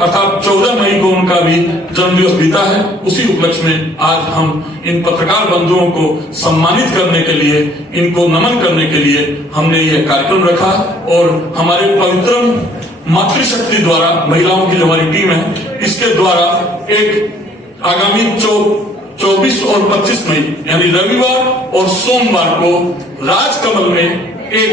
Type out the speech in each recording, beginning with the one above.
अर्थात 14 मई को उनका भी जन्मदिवस बीता है। उसी उपलक्ष्य में आज हम इन पत्रकार बंधुओं को सम्मानित करने के लिए, इनको नमन करने के लिए हमने ये कार्यक्रम रखा। और हमारे पवित्रम मातृशक्ति द्वारा, महिलाओं की जो हमारी टीम है, इसके द्वारा एक आगामी 24 और 25 मई यानी रविवार और सोमवार को राजकमल में एक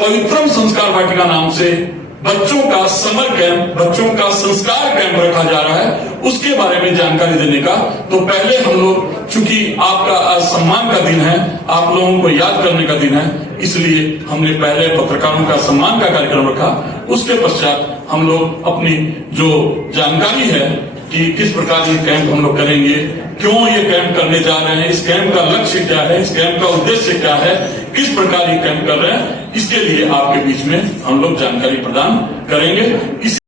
पवित्रम संस्कार वाटिका नाम से बच्चों का समर कैंप, बच्चों का संस्कार कैंप रखा जा रहा है। उसके बारे में जानकारी देने का तो पहले हम लोग, चूंकि आपका आज सम्मान का दिन है, आप लोगों को याद करने का दिन है, इसलिए हमने पहले पत्रकारों का सम्मान का कार्यक्रम रखा। उसके पश्चात हम लोग अपनी जो जानकारी है कि किस प्रकार ये कैंप हम लोग करेंगे, क्यों ये कैंप करने जा रहे हैं, इस कैंप का लक्ष्य क्या है, इस कैंप का उद्देश्य क्या है, किस प्रकार ये कैंप कर रहे हैं, इसके लिए आपके बीच में हम लोग जानकारी प्रदान करेंगे। इस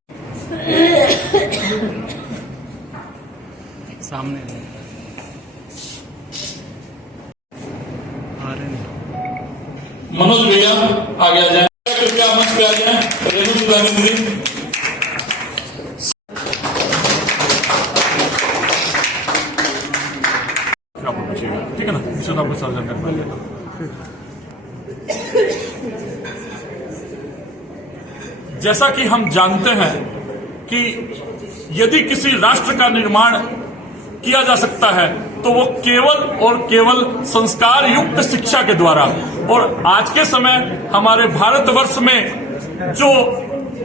सामने आ रहे हैं मनोज भैया आगे आ जाए, कृपया मंच पे आ जाए। रेणु गांधी ठीक है ना, इसे तो आपको साथ जानकारी। जैसा कि हम जानते हैं कि यदि किसी राष्ट्र का निर्माण किया जा सकता है तो वो केवल और केवल संस्कार युक्त शिक्षा के द्वारा। और आज के समय हमारे भारतवर्ष में जो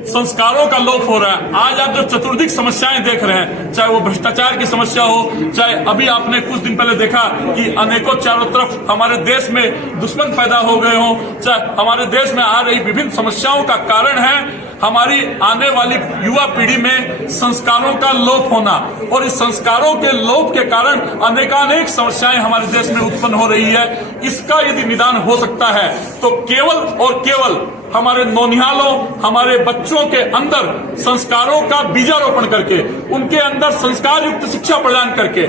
संस्कारों का लोप हो रहा है, आज आप जो चतुर्दिक समस्याएं देख रहे हैं, चाहे वो भ्रष्टाचार की समस्या हो, चाहे अभी आपने कुछ दिन पहले देखा कि अनेकों चारों तरफ हमारे देश में दुश्मन पैदा हो गए हो, चाहे हमारे देश में आ रही विभिन्न समस्याओं का कारण है हमारी आने वाली युवा पीढ़ी में संस्कारों का लोप होना। और इस संस्कारों के लोप के कारण अनेकानेक समस्याएं हमारे देश में उत्पन्न हो रही है। इसका यदि निदान हो सकता है तो केवल और केवल हमारे नौनिहालों, हमारे बच्चों के अंदर संस्कारों का बीजारोपण करके, उनके अंदर संस्कार युक्त शिक्षा प्रदान करके,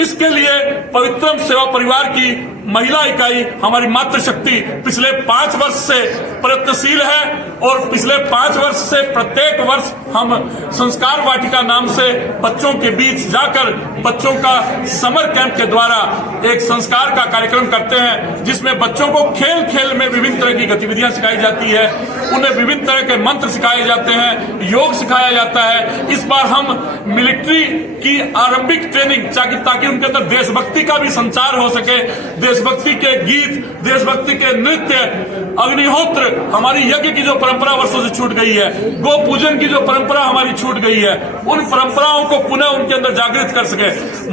इसके लिए पवित्रम सेवा परिवार की महिला इकाई, हमारी मातृशक्ति पिछले 5 वर्ष से प्रयत्नशील है। और पिछले 5 वर्ष से प्रत्येक वर्ष हम संस्कार वाटिका नाम से बच्चों के बीच जाकर बच्चों का समर कैंप के द्वारा एक संस्कार का कार्यक्रम करते हैं, जिसमें बच्चों को खेल खेल में विभिन्न तरह की गतिविधियां सिखाई जाती है, उन्हें विभिन्न तरह के मंत्र सिखाए जाते हैं, योग सिखाया जाता है। इस बार हम मिलिट्री की आरंभिक ट्रेनिंग, ताकि उनके अंदर देशभक्ति का भी संचार हो सके, देशभक्ति के गीत, देशभक्ति के नृत्य, अग्निहोत्र, हमारी यज्ञ की जो परंपरा वर्षों से छूट गई है, गो पूजन की जो परंपरा हमारी छूट गई है, उन परंपराओं को पुनः उनके अंदर जागृत कर सके।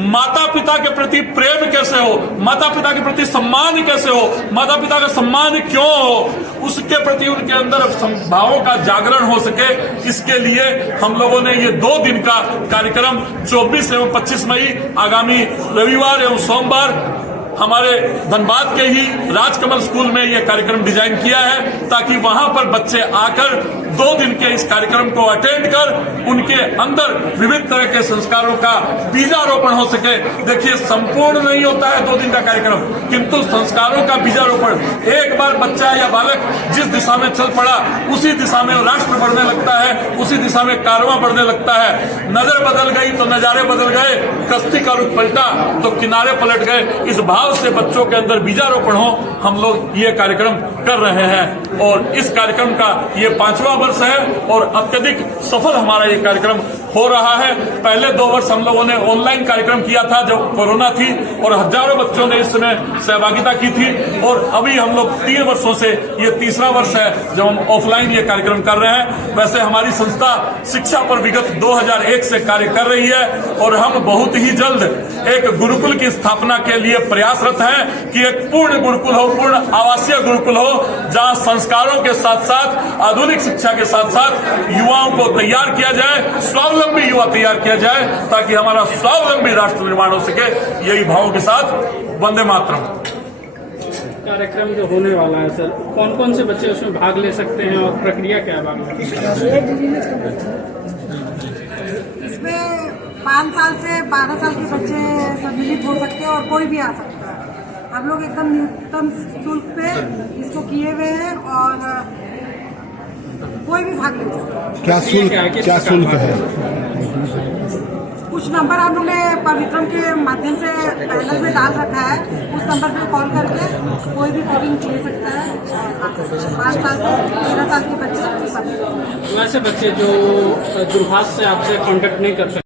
माता पिता के प्रति प्रेम कैसे हो, माता पिता के प्रति सम्मान कैसे हो, माता पिता का सम्मान क्यों हो, उसके प्रति उनके अंदर भावों का जागरण हो सके। इसके लिए हम लोगों ने ये 2 दिन का कार्यक्रम 24 एवं 25 मई आगामी रविवार एवं सोमवार हमारे धनबाद के ही राजकमल स्कूल में यह कार्यक्रम डिजाइन किया है, ताकि वहां पर बच्चे आकर 2 दिन के इस कार्यक्रम को अटेंड कर उनके अंदर विभिन्न तरह के संस्कारों का बीजारोपण हो सके। देखिए, संपूर्ण नहीं होता है 2 दिन का कार्यक्रम, किंतु संस्कारों का बीजारोपण, एक बार बच्चा या बालक जिस दिशा में चल पड़ा उसी दिशा में राष्ट्र बढ़ने लगता है, उसी दिशा में कारवां बढ़ने लगता है। नजर बदल गई तो नजारे बदल गए, कश्ती का रुख पलटा तो किनारे पलट गए। इस भाव से बच्चों के अंदर बीजारोपण हो, हम लोग ये कार्यक्रम कर रहे हैं। और इस कार्यक्रम का ये 5वां वर्ष है और अत्यधिक सफल हमारा ये कार्यक्रम हो रहा है। पहले 2 वर्ष हम लोगों ने ऑनलाइन कार्यक्रम किया था जब कोरोना थी, और हजारों बच्चों ने इसमें सहभागिता की थी। और अभी हम लोग 3 वर्षों से, ये 3रा वर्ष है जब हम ऑफलाइन ये कार्यक्रम कर रहे हैं। वैसे हमारी संस्था शिक्षा पर विगत 2001 से कार्य कर रही है और हम बहुत ही जल्द एक गुरुकुल की स्थापना के लिए प्रयासरत हैं कि एक पूर्ण गुरुकुल हो, पूर्ण आवासीय गुरुकुल हो, जहां संस्कारों के साथ साथ आधुनिक शिक्षा के साथ साथ युवाओं को तैयार किया जाए, स्वावलंबी युवा तैयार किया जाए, ताकि हमारा स्वावलंबी राष्ट्र निर्माण हो सके। यही भावों के साथ वंदे मातरम। कार्यक्रम जो होने वाला है सर, कौन कौन से बच्चे उसमें भाग ले सकते हैं और प्रक्रिया क्या है भाग लेने की? इसमें 5 साल से 12 साल के बच्चे सम्मिलित हो सकते हैं और कोई भी आ सकता है। हम लोग एकदम न्यूनतम शुल्क पे इसको किए हुए हैं और कोई भी भाग ले सकता है। क्या शुल्क है? कुछ नंबर हम लोग ने पवित्रम के माध्यम से पैनल में डाल रखा है, उस नंबर पे कॉल करके कोई भी बुकिंग ले सकता है। 5 साल से 13 साल के बच्चे। वैसे बच्चे जो दूरभाष से आपसे कांटेक्ट नहीं कर सकते